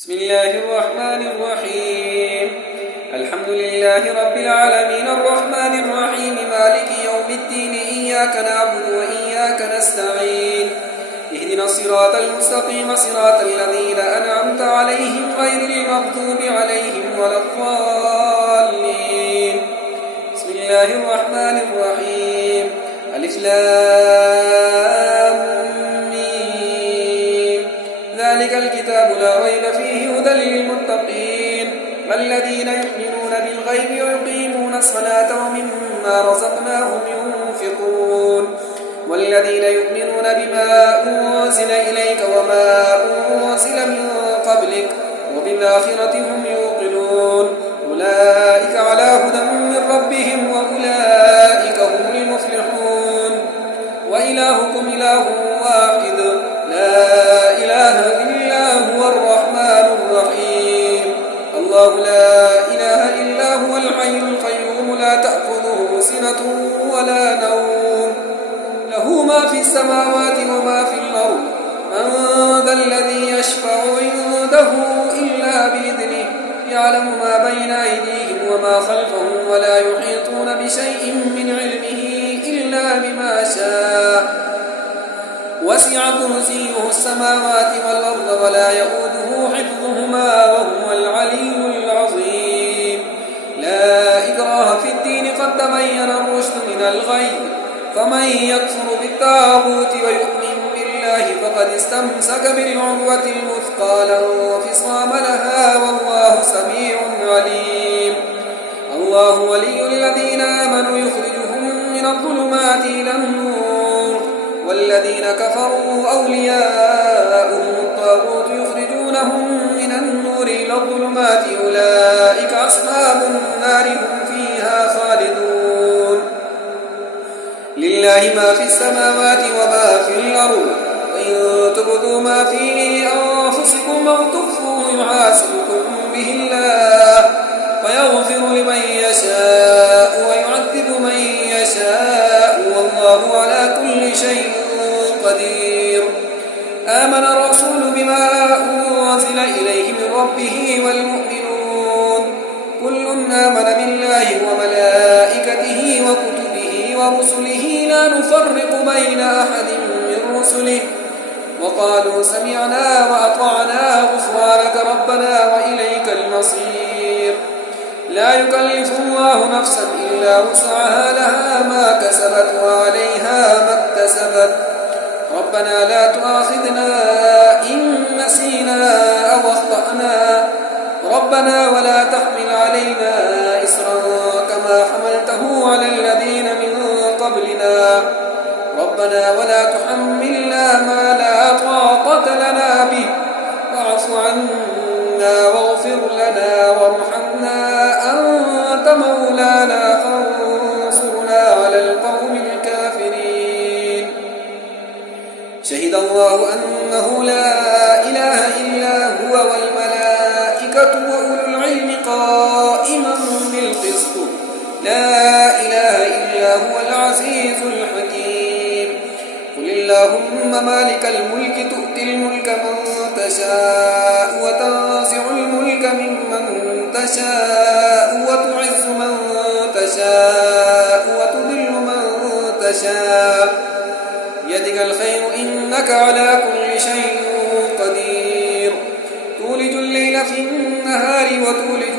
بسم الله الرحمن الرحيم. الحمد لله رب العالمين الرحمن الرحيم مالك يوم الدين إياك نعبد وإياك نستعين اهدنا الصراط المستقيم صراط الذين أنعمت عليهم غير المغضوب عليهم ولا الضالين. بسم الله الرحمن الرحيم. ألف لام ميم. ذلك الكتاب لا ريب فيه هدى للمتقين الذين يؤمنون بالغيب ويقيمون الصلاة ومما رزقناهم ينفقون والذين يؤمنون بما أنزل إليك وما أنزل من قبلك وبالآخرة هم يوقنون أولئك على هدى من ربهم وأولئك هم المفلحون. وإلهكم إله واحد لا إله إلا هو الرحمن الرحيم. الله لا إله إلا هو الحي القيوم لا تأخذه سنة ولا نوم له ما في السماوات وما في الأرض. من ذا الذي يشفع عنده إلا بإذنه يعلم ما بين أيديهم وما خلفهم ولا يحيطون بشيء من علمه إلا بما شاء وسع كرسيه السماوات والأرض ولا يؤوده حفظهما وهو العلي العظيم. لا إكراه في الدين قد تبين الرشد من الغي فمن يكفر بالطاغوت ويؤمن بالله فقد استمسك بالعروة الوثقى لا انفصام لها والله سميع عليم. الله ولي الذين آمنوا يخرجهم من الظلمات إلى النور والذين كفروا أولياؤهم الطاغوت يخرجونهم من النور إلى الظلمات أولئك أصحاب النار هم فيها خالدون. لله ما في السماوات وما في الأرض وإن تبدوا ما في أنفسكم أو تخفوه يحاسبكم به الله ويغفر لمن يشاء ويعذب من يشاء والله على كل شيء قدير. آمن الرسول بما أنزل إليه من ربه والمؤمنون كل آمن بالله وملائكته وكتبه ورسله لا نفرق بين أحد من رسله وقالوا سمعنا وأطعنا غفرانك ربنا وإليك المصير. لا يكلف الله نفسا إلا وسعها لها ما كسبت وعليها ما اكتسبت ربنا لا تؤاخذنا إن نسينا أو أخطأنا ربنا ولا تحمل علينا إصرا كما حملته على الذين من قبلنا ربنا ولا تحملنا ما لا طاقة لنا به واعف عنا واغفر لنا وارحمنا أنت مولانا فانصرنا على القوم الكافرين. شهد الله أنه لا إله إلا هو والملائكة وأولو العلم قائما بالقسط لا إله إلا هو العزيز الحكيم. قل اللهم مالك الملك تؤتي الملك من تشاء وتنزع الملك ممن تشاء وتعز من تشاء وتذل من تشاء بيدك الخير إنك على كل شيء قدير. تولج الليل في النهار وتولج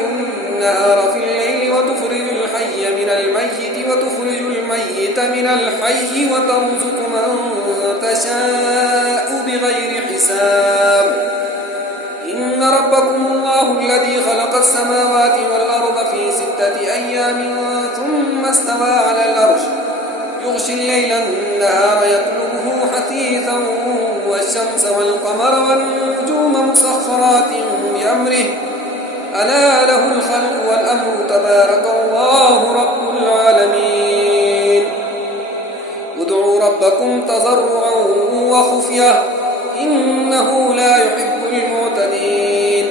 النهار في الليل وتخرج الحي من الميت وتخرج الميت من الحي وترزق من تشاء بغير حساب. إن ربكم الله الذي خلق السماوات والأرض في 6 أيام ثم استوى على العرش يغشي الليل النهار يطلبه حثيثا والشمس والقمر والنجوم مسخرات بأمره ألا له الخلق والأمر تبارك الله رب العالمين. ادعوا ربكم تضرعا وخفية إنه لا يحب المعتدين.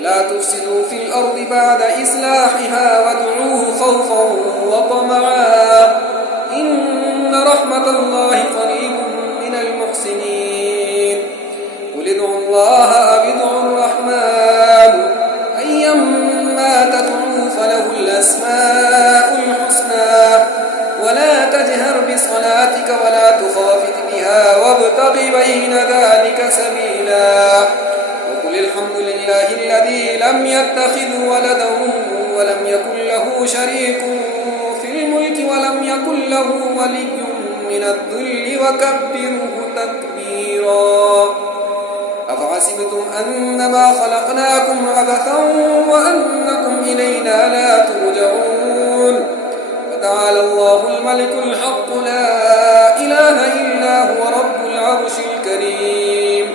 لا تفسدوا في الأرض بعد إصلاحها وادعوه خوفا وطمعا إن رحمة الله قريب من المحسنين. قل ادعوا الله أو ادعوا الرحمن لله الذي لم يتخذ ولدا ولم يكن له شريك في الملك ولم يكن له ولي من الذل وكبره تكبيرا. أفحسبتم أنما خلقناكم عبثا وأنكم إلينا لا ترجعون فتعالى الله الملك الحق لا إله إلا هو رب العرش الكريم.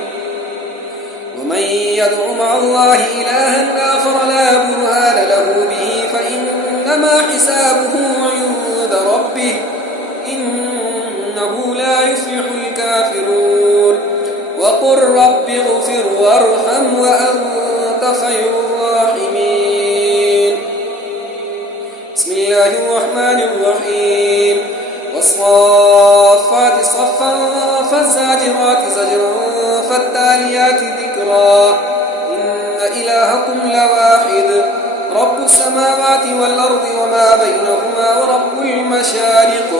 ومن يدع مع الله إلها آخر لا برهان له به فإنما حسابه عند ربه إنه لا يفلح الكافرون. وقل رب اغفر وارحم وأنت خير الراحمين. بسم الله الرحمن الرحيم. والصافات صفا فالزاجرات زجرا فالتاليات ذكرا إن إلهكم لواحد رب السماوات والأرض وما بينهما ورب المشارق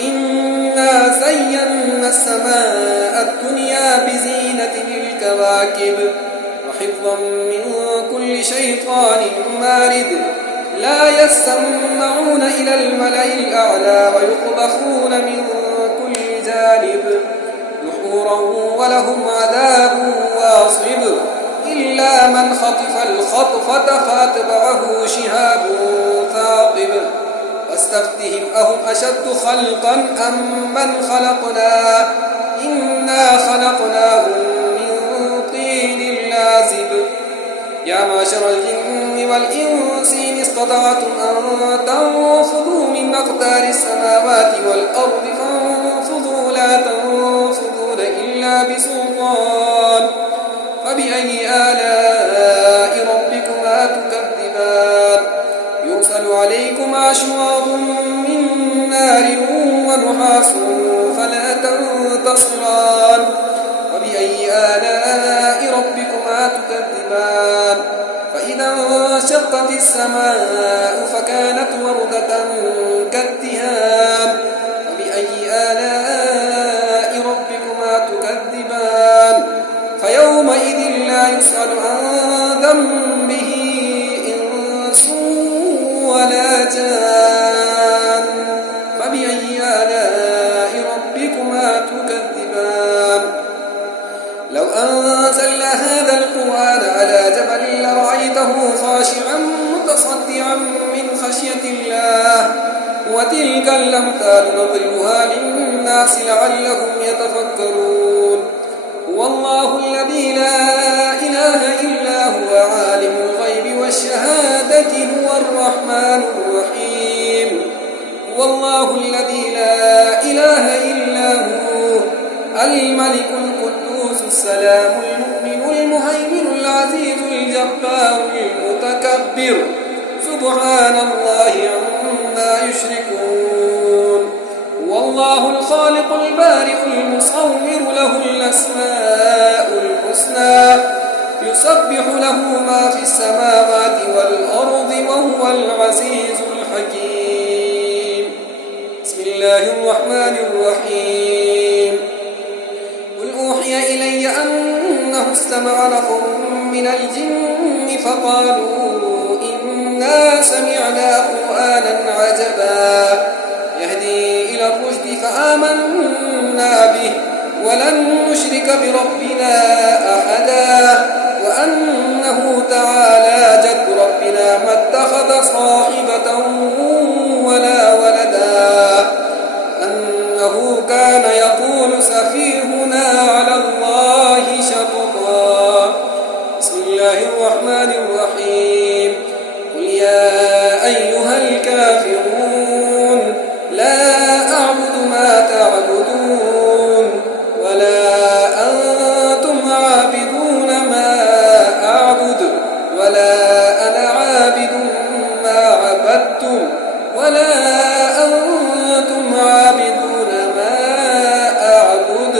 إنا زينا السماء الدنيا بزينة الكواكب وحفظا من كل شيطان مارد لا يسمعون إلى الملأ الأعلى ويقذفون من كل جانب دحورا ولهم عذاب واصب إلا من خطف الخطفة فأتبعه شهاب ثاقب واستفتهم أهم أشد خلقا أم من خلقنا إنا خلقناهم من طين لازب. يا معشر الجن والإنس إن استطعتم أن تنفذوا من أقدار السماوات والأرض فانفذوا لا تنفذون إلا بسلطان فبأي آلاء ربكما تكذبان يرسل عليكما شواظ من نار ونحاس فلا تنتصران فبأي آلاء ربكما تكذبان فإذا انشقت السماء فكانت وردة كالدهان فبأي آلاء ربكما تكذبان فيومئذ لا يسأل عن ذنبه إنس ولا جان فبأي آلاء ربكما تكذبان. لو أنزلنا هذا القرآن على جبل لرأيته خاشعا متصدعا من خشية الله وتلك الأمثال نضربها للناس لعلهم يتفكرون. هو الله الذي لا إله إلا هو عالم الغيب والشهادة هو الرحمن الرحيم. هو الله الذي لا إله إلا هو الملك القدوس السلام المؤمن المهيمن العزيز الجبار المتكبر سبحان الله عما يشركون. هو الله الخالق البارئ المصور له الأسماء الحسنى يسبح له ما في السماوات والأرض وهو العزيز الحكيم. بسم الله الرحمن الرحيم. قل أوحي إلي أنه استمع نفر من الجن فقالوا إنا سمعنا قرآنا عجبا يهدي إلى الرشد فآمنا به ولن نشرك بربنا أحدا وأنه تعالى جد ربنا ما اتخذ صاحبة ولا ولدا أنه كان يقول سفيهنا على الله شططا. بسم الله الرحمن الرحيم. قل يا أيها الكافرون لا أعبد ما تعبدون ولا أنتم عابدون ما أعبد ولا أنا عابد ما عبدتم ولا أنتم عابدون ما أعبد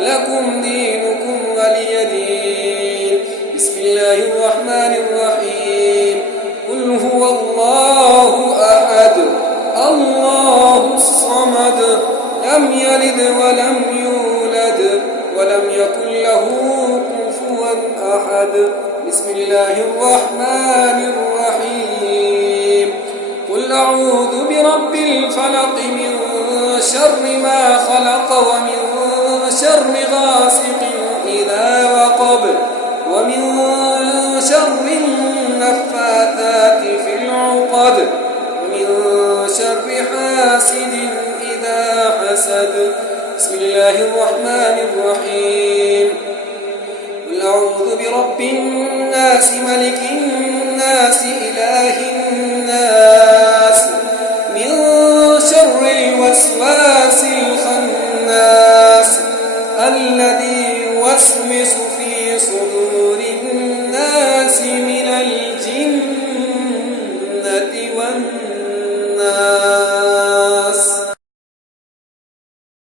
لكم دينكم ولي دين. بسم الله الرحمن الرحيم. قل هو الله أحد الله الصمد لم يلد ولم يولد ولم يكن له كفوا أحد. بسم الله الرحمن الرحيم قل أعوذ برب الفلق من شر ما خلق ومن شر غاسق إذا وقب ومن شر النفاثات في العقد ومن شر حاسد إذا حسد بسم الله الرحمن الرحيم قل أعوذ برب الناس ملك الناس إله الناس من شر الوسواس الخناس الذي يوسوس في صدور الناس من الجنة والناس